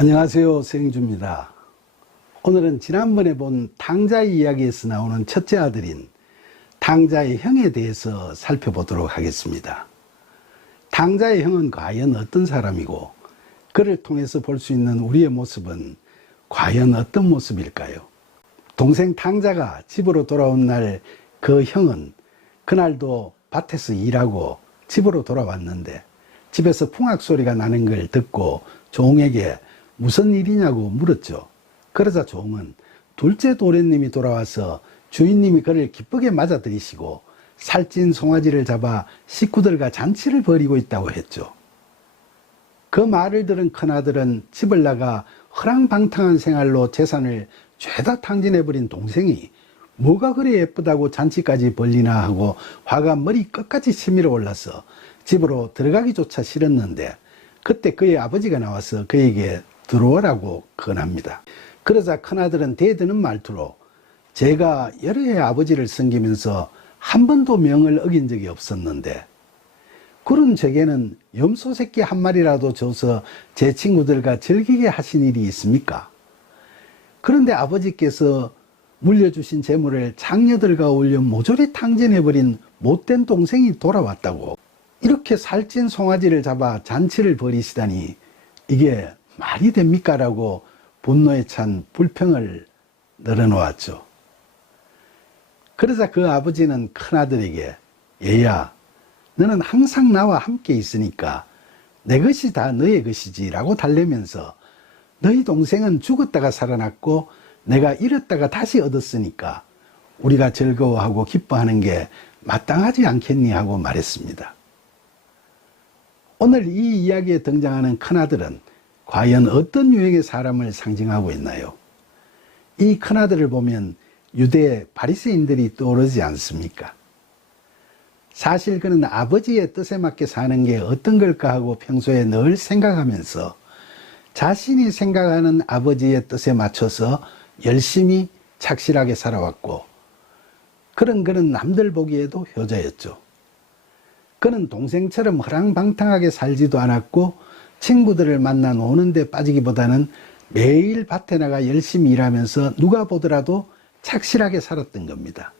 안녕하세요, 서영주입니다. 오늘은 지난번에 본 탕자의 이야기에서 나오는 첫째 아들인 탕자의 형에 대해서 살펴보도록 하겠습니다. 탕자의 형은 과연 어떤 사람이고 그를 통해서 볼 수 있는 우리의 모습은 과연 어떤 모습일까요? 동생 탕자가 집으로 돌아온 날 그 형은 그날도 밭에서 일하고 집으로 돌아왔는데 집에서 풍악 소리가 나는 걸 듣고 종에게 무슨 일이냐고 물었죠. 그러자 종은 둘째 도련님이 돌아와서 주인님이 그를 기쁘게 맞아들이시고 살찐 송아지를 잡아 식구들과 잔치를 벌이고 있다고 했죠. 그 말을 들은 큰아들은 집을 나가 허랑방탕한 생활로 재산을 죄다 탕진해버린 동생이 뭐가 그리 예쁘다고 잔치까지 벌리나 하고 화가 머리 끝까지 치밀어 올라서 집으로 들어가기조차 싫었는데 그때 그의 아버지가 나와서 그에게 들어오라고 권합니다. 그러자 큰아들은 대드는 말투로 제가 여러 해 아버지를 섬기면서 한 번도 명을 어긴 적이 없었는데 그런 제게는 염소 새끼 한 마리라도 줘서 제 친구들과 즐기게 하신 일이 있습니까? 그런데 아버지께서 물려주신 재물을 장녀들과 어울려 모조리 탕진해버린 못된 동생이 돌아왔다고 이렇게 살찐 송아지를 잡아 잔치를 벌이시다니 이게 말이 됩니까? 라고 분노에 찬 불평을 늘어놓았죠. 그러자 그 아버지는 큰아들에게 얘야 너는 항상 나와 함께 있으니까 내 것이 다 너의 것이지 라고 달래면서 너희 동생은 죽었다가 살아났고 내가 잃었다가 다시 얻었으니까 우리가 즐거워하고 기뻐하는 게 마땅하지 않겠니 하고 말했습니다. 오늘 이 이야기에 등장하는 큰아들은 과연 어떤 유형의 사람을 상징하고 있나요? 이 큰아들을 보면 유대 바리새인들이 떠오르지 않습니까? 사실 그는 아버지의 뜻에 맞게 사는 게 어떤 걸까 하고 평소에 늘 생각하면서 자신이 생각하는 아버지의 뜻에 맞춰서 열심히 착실하게 살아왔고 그는 남들 보기에도 효자였죠. 그는 동생처럼 허랑방탕하게 살지도 않았고 친구들을 만나 노는 데 빠지기보다는 매일 밭에 나가 열심히 일하면서 누가 보더라도 착실하게 살았던 겁니다.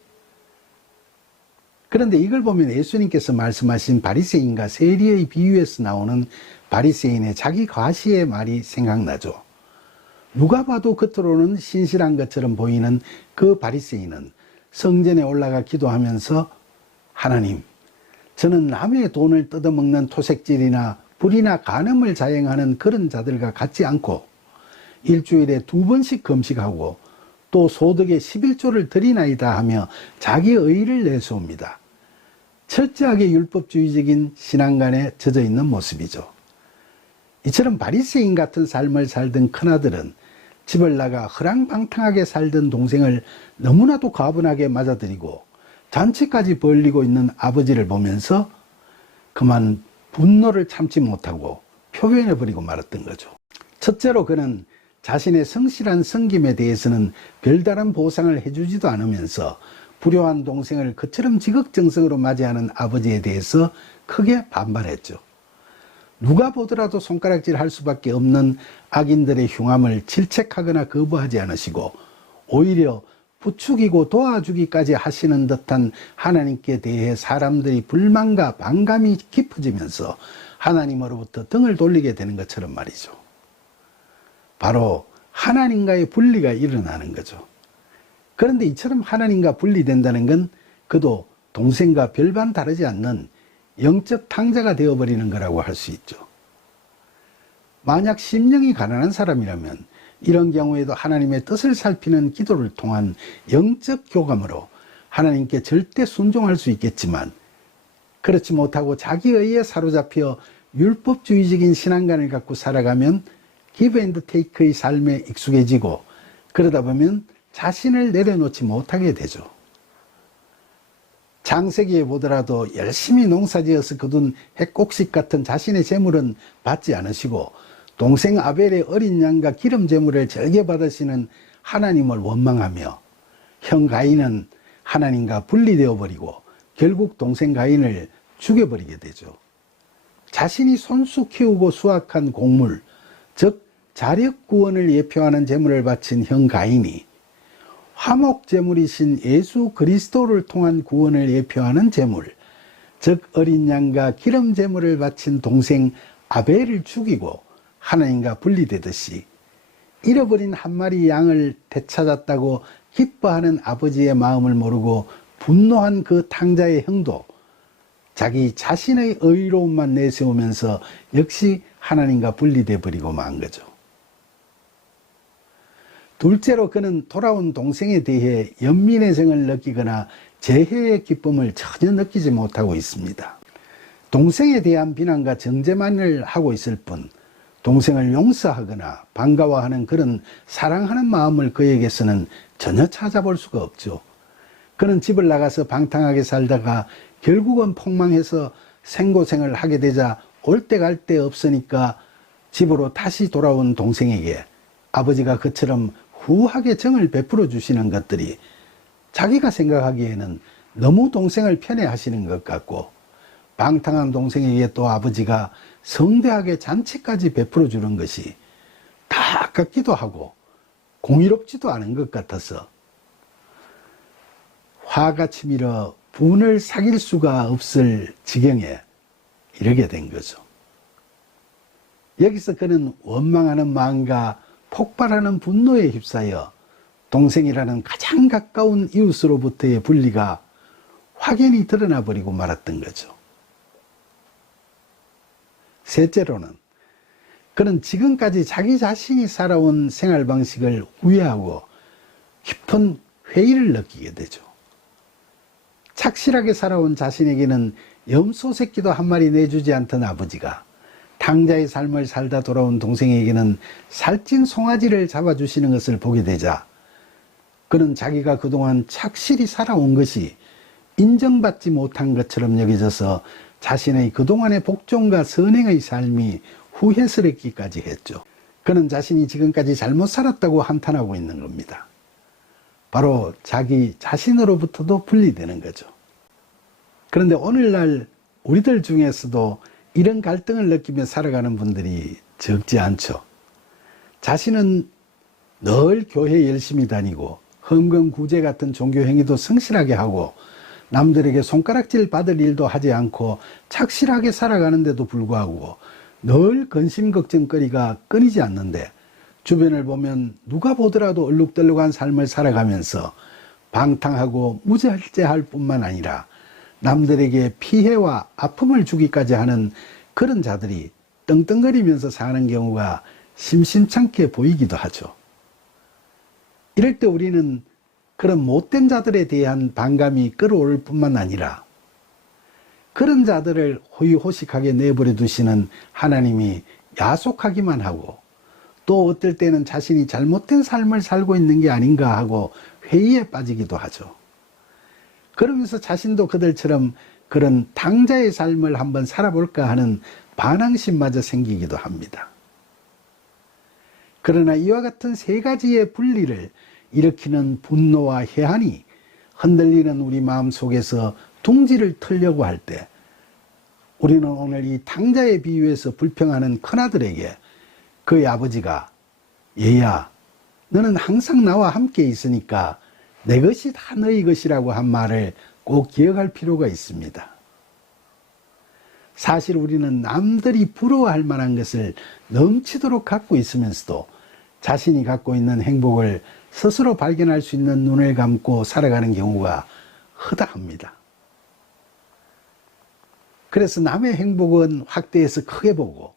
그런데 이걸 보면 예수님께서 말씀하신 바리새인과 세리의 비유에서 나오는 바리새인의 자기 과시의 말이 생각나죠. 누가 봐도 겉으로는 신실한 것처럼 보이는 그 바리새인은 성전에 올라가 기도하면서 하나님, 저는 남의 돈을 뜯어먹는 토색질이나 불이나 간음을 자행하는 그런 자들과 같지 않고 일주일에 2번씩 금식하고 또 소득의 11조를 드리나이다 하며 자기의 의를 내세웁니다. 철저하게 율법주의적인 신앙관에 젖어 있는 모습이죠. 이처럼 바리새인 같은 삶을 살던 큰아들은 집을 나가 허랑방탕하게 살던 동생을 너무나도 과분하게 맞아들이고 잔치까지 벌리고 있는 아버지를 보면서 그만 분노를 참지 못하고 표현해버리고 말았던 거죠. 첫째로 그는 자신의 성실한 섬김에 대해서는 별다른 보상을 해주지도 않으면서 불효한 동생을 그처럼 지극정성으로 맞이하는 아버지에 대해서 크게 반발했죠. 누가 보더라도 손가락질 할 수밖에 없는 악인들의 흉함을 질책하거나 거부하지 않으시고 오히려 부추기고 도와주기까지 하시는 듯한 하나님께 대해 사람들이 불만과 반감이 깊어지면서 하나님으로부터 등을 돌리게 되는 것처럼 말이죠. 바로 하나님과의 분리가 일어나는 거죠. 그런데 이처럼 하나님과 분리된다는 건 그도 동생과 별반 다르지 않는 영적 탕자가 되어버리는 거라고 할 수 있죠. 만약 심령이 가난한 사람이라면 이런 경우에도 하나님의 뜻을 살피는 기도를 통한 영적 교감으로 하나님께 절대 순종할 수 있겠지만 그렇지 못하고 자기 의에 사로잡혀 율법주의적인 신앙관을 갖고 살아가면 기브 앤드 테이크의 삶에 익숙해지고 그러다 보면 자신을 내려놓지 못하게 되죠. 창세기에 보더라도 열심히 농사지어서 거둔 핵곡식 같은 자신의 재물은 받지 않으시고 동생 아벨의 어린 양과 기름 제물을 절개 받으시는 하나님을 원망하며 형 가인은 하나님과 분리되어 버리고 결국 동생 가인을 죽여버리게 되죠. 자신이 손수 키우고 수확한 곡물, 즉 자력 구원을 예표하는 제물을 바친 형 가인이 화목 제물이신 예수 그리스도를 통한 구원을 예표하는 제물, 즉 어린 양과 기름 제물을 바친 동생 아벨을 죽이고 하나님과 분리되듯이 잃어버린 한 마리 양을 되찾았다고 기뻐하는 아버지의 마음을 모르고 분노한 그 탕자의 형도 자기 자신의 의로움만 내세우면서 역시 하나님과 분리돼 버리고 만 거죠. 둘째로 그는 돌아온 동생에 대해 연민의 정을 느끼거나 재회의 기쁨을 전혀 느끼지 못하고 있습니다. 동생에 대한 비난과 정죄만을 하고 있을 뿐 동생을 용서하거나 반가워하는 그런 사랑하는 마음을 그에게서는 전혀 찾아볼 수가 없죠. 그는 집을 나가서 방탕하게 살다가 결국은 폭망해서 생고생을 하게 되자 올 때 갈 데 없으니까 집으로 다시 돌아온 동생에게 아버지가 그처럼 후하게 정을 베풀어 주시는 것들이 자기가 생각하기에는 너무 동생을 편애하시는 것 같고, 방탕한 동생에게 또 아버지가 성대하게 잔치까지 베풀어 주는 것이 다 아깝기도 하고 공의롭지도 않은 것 같아서 화가 치밀어 분을 사귈 수가 없을 지경에 이르게 된 거죠. 여기서 그는 원망하는 마음과 폭발하는 분노에 휩싸여 동생이라는 가장 가까운 이웃으로부터의 분리가 확연히 드러나 버리고 말았던 거죠. 셋째로는 그는 지금까지 자기 자신이 살아온 생활 방식을 후회하고 깊은 회의를 느끼게 되죠. 착실하게 살아온 자신에게는 염소 새끼도 한 마리 내주지 않던 아버지가 탕자의 삶을 살다 돌아온 동생에게는 살찐 송아지를 잡아주시는 것을 보게 되자 그는 자기가 그동안 착실히 살아온 것이 인정받지 못한 것처럼 여겨져서 자신의 그동안의 복종과 선행의 삶이 후회스럽기까지 했죠. 그는 자신이 지금까지 잘못 살았다고 한탄하고 있는 겁니다. 바로 자기 자신으로부터도 분리되는 거죠. 그런데 오늘날 우리들 중에서도 이런 갈등을 느끼며 살아가는 분들이 적지 않죠. 자신은 늘 교회 열심히 다니고 헌금구제 같은 종교 행위도 성실하게 하고 남들에게 손가락질 받을 일도 하지 않고 착실하게 살아가는데도 불구하고 늘 근심 걱정거리가 끊이지 않는데, 주변을 보면 누가 보더라도 얼룩덜룩한 삶을 살아가면서 방탕하고 무절제할 뿐만 아니라 남들에게 피해와 아픔을 주기까지 하는 그런 자들이 떵떵거리면서 사는 경우가 심심찮게 보이기도 하죠. 이럴 때 우리는 그런 못된 자들에 대한 반감이 끌어올 뿐만 아니라 그런 자들을 호의호식하게 내버려 두시는 하나님이 야속하기만 하고, 또 어떨 때는 자신이 잘못된 삶을 살고 있는 게 아닌가 하고 회의에 빠지기도 하죠. 그러면서 자신도 그들처럼 그런 탕자의 삶을 한번 살아볼까 하는 반항심마저 생기기도 합니다. 그러나 이와 같은 세 가지의 분리를 일으키는 분노와 해한이 흔들리는 우리 마음 속에서 둥지를 틀려고 할 때, 우리는 오늘 이 탕자의 비유에서 불평하는 큰아들에게 그의 아버지가 얘야, 너는 항상 나와 함께 있으니까 내 것이 다 너희 것이라고 한 말을 꼭 기억할 필요가 있습니다. 사실 우리는 남들이 부러워할 만한 것을 넘치도록 갖고 있으면서도 자신이 갖고 있는 행복을 스스로 발견할 수 있는 눈을 감고 살아가는 경우가 허다합니다. 그래서 남의 행복은 확대해서 크게 보고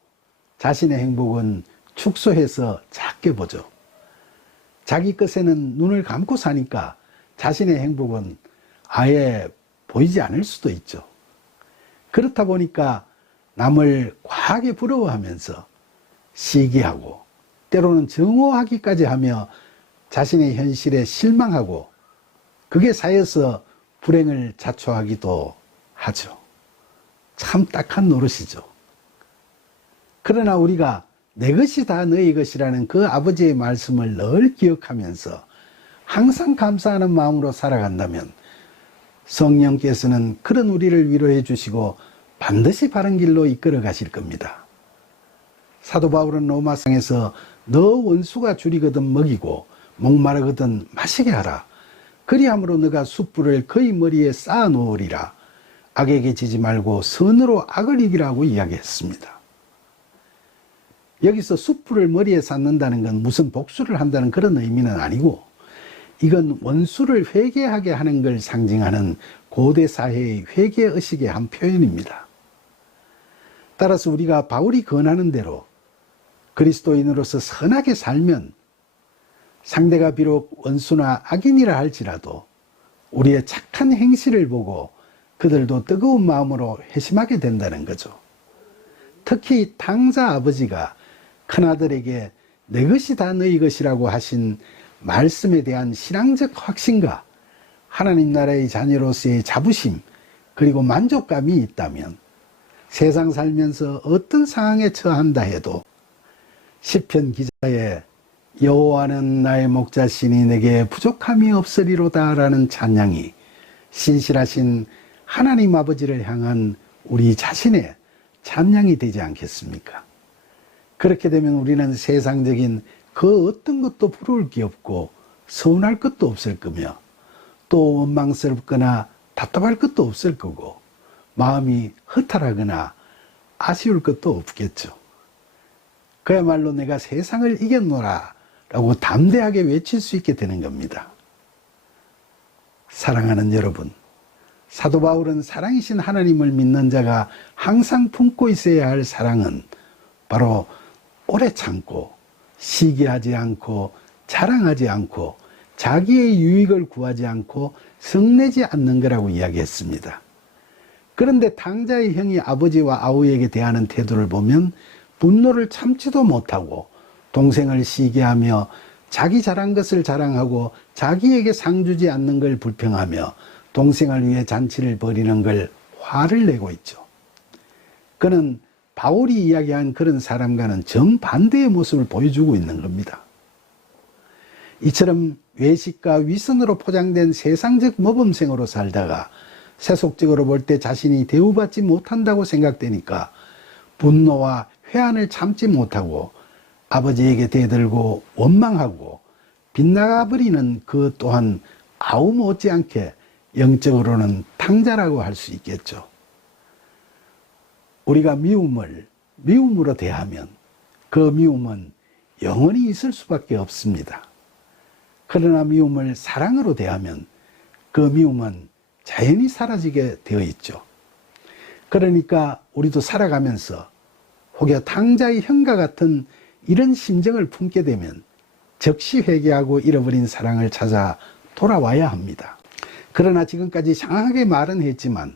자신의 행복은 축소해서 작게 보죠. 자기 것에는 눈을 감고 사니까 자신의 행복은 아예 보이지 않을 수도 있죠. 그렇다 보니까 남을 과하게 부러워하면서 시기하고 때로는 정오하기까지 하며 자신의 현실에 실망하고 그게 쌓여서 불행을 자초하기도 하죠. 참 딱한 노릇이죠. 그러나 우리가 내 것이 다 너희 것이라는 그 아버지의 말씀을 늘 기억하면서 항상 감사하는 마음으로 살아간다면 성령께서는 그런 우리를 위로해 주시고 반드시 바른 길로 이끌어 가실 겁니다. 사도 바울은 로마상에서 너 원수가 줄이거든 먹이고 목마르거든 마시게 하라. 그리함으로 너가 숯불을 그의 머리에 쌓아 놓으리라. 악에게 지지 말고 선으로 악을 이기라고 이야기했습니다. 여기서 숯불을 머리에 쌓는다는 건 무슨 복수를 한다는 그런 의미는 아니고, 이건 원수를 회개하게 하는 걸 상징하는 고대 사회의 회개의식의 한 표현입니다. 따라서 우리가 바울이 권하는 대로 그리스도인으로서 선하게 살면 상대가 비록 원수나 악인이라 할지라도 우리의 착한 행실을 보고 그들도 뜨거운 마음으로 회심하게 된다는 거죠. 특히 당자 아버지가 큰아들에게 내 것이 다 너희 것이라고 하신 말씀에 대한 신앙적 확신과 하나님 나라의 자녀로서의 자부심 그리고 만족감이 있다면 세상 살면서 어떤 상황에 처한다 해도 시편 기자의 여호와는 나의 목자시니 내게 부족함이 없으리로다 라는 찬양이 신실하신 하나님 아버지를 향한 우리 자신의 찬양이 되지 않겠습니까? 그렇게 되면 우리는 세상적인 그 어떤 것도 부러울 게 없고 서운할 것도 없을 거며 또 원망스럽거나 답답할 것도 없을 거고 마음이 허탈하거나 아쉬울 것도 없겠죠. 그야말로 내가 세상을 이겼노라 라고 담대하게 외칠 수 있게 되는 겁니다. 사랑하는 여러분, 사도 바울은 사랑이신 하나님을 믿는 자가 항상 품고 있어야 할 사랑은 바로 오래 참고 시기하지 않고 자랑하지 않고 자기의 유익을 구하지 않고 성내지 않는 거라고 이야기했습니다. 그런데 당자의 형이 아버지와 아우에게 대하는 태도를 보면 분노를 참지도 못하고 동생을 시기하며 자기 잘한 것을 자랑하고 자기에게 상 주지 않는 걸 불평하며 동생을 위해 잔치를 벌이는 걸 화를 내고 있죠. 그는 바울이 이야기한 그런 사람과는 정반대의 모습을 보여주고 있는 겁니다. 이처럼 외식과 위선으로 포장된 세상적 모범생으로 살다가 세속적으로 볼 때 자신이 대우받지 못한다고 생각되니까 분노와 회한을 참지 못하고 아버지에게 대들고 원망하고 빗나가버리는 그 또한 아우 못지않게 영적으로는 탕자라고 할 수 있겠죠. 우리가 미움을 미움으로 대하면 그 미움은 영원히 있을 수밖에 없습니다. 그러나 미움을 사랑으로 대하면 그 미움은 자연히 사라지게 되어 있죠. 그러니까 우리도 살아가면서 혹여 탕자의 형과 같은 이런 심정을 품게 되면 즉시 회개하고 잃어버린 사랑을 찾아 돌아와야 합니다. 그러나 지금까지 장하게 말은 했지만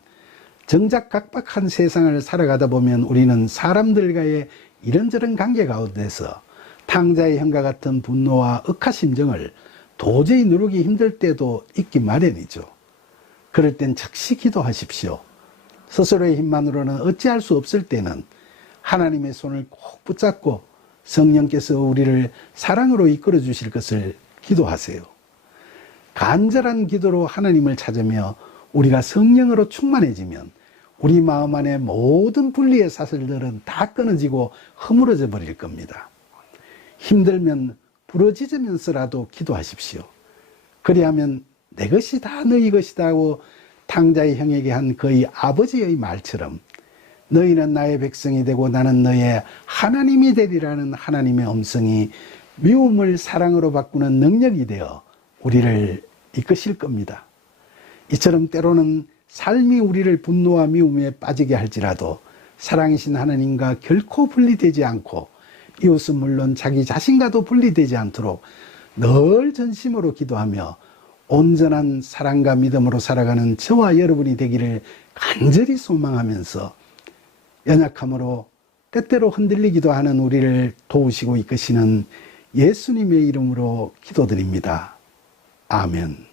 정작 각박한 세상을 살아가다 보면 우리는 사람들과의 이런저런 관계 가운데서 탕자의 형과 같은 분노와 억하심정을 도저히 누르기 힘들 때도 있기 마련이죠. 그럴 땐 즉시 기도하십시오. 스스로의 힘만으로는 어찌할 수 없을 때는 하나님의 손을 꼭 붙잡고 성령께서 우리를 사랑으로 이끌어 주실 것을 기도하세요. 간절한 기도로 하나님을 찾으며 우리가 성령으로 충만해지면 우리 마음 안에 모든 분리의 사슬들은 다 끊어지고 허물어져 버릴 겁니다. 힘들면 부러지면서라도 기도하십시오. 그리하면 내 것이 다 너희 것이다 하고 탕자의 형에게 한 그의 아버지의 말처럼 너희는 나의 백성이 되고 나는 너의 하나님이 되리라는 하나님의 음성이 미움을 사랑으로 바꾸는 능력이 되어 우리를 이끄실 겁니다. 이처럼 때로는 삶이 우리를 분노와 미움에 빠지게 할지라도 사랑이신 하나님과 결코 분리되지 않고 이웃은 물론 자기 자신과도 분리되지 않도록 늘 전심으로 기도하며 온전한 사랑과 믿음으로 살아가는 저와 여러분이 되기를 간절히 소망하면서 연약함으로 때때로 흔들리기도 하는 우리를 도우시고 이끄시는 예수님의 이름으로 기도드립니다. 아멘.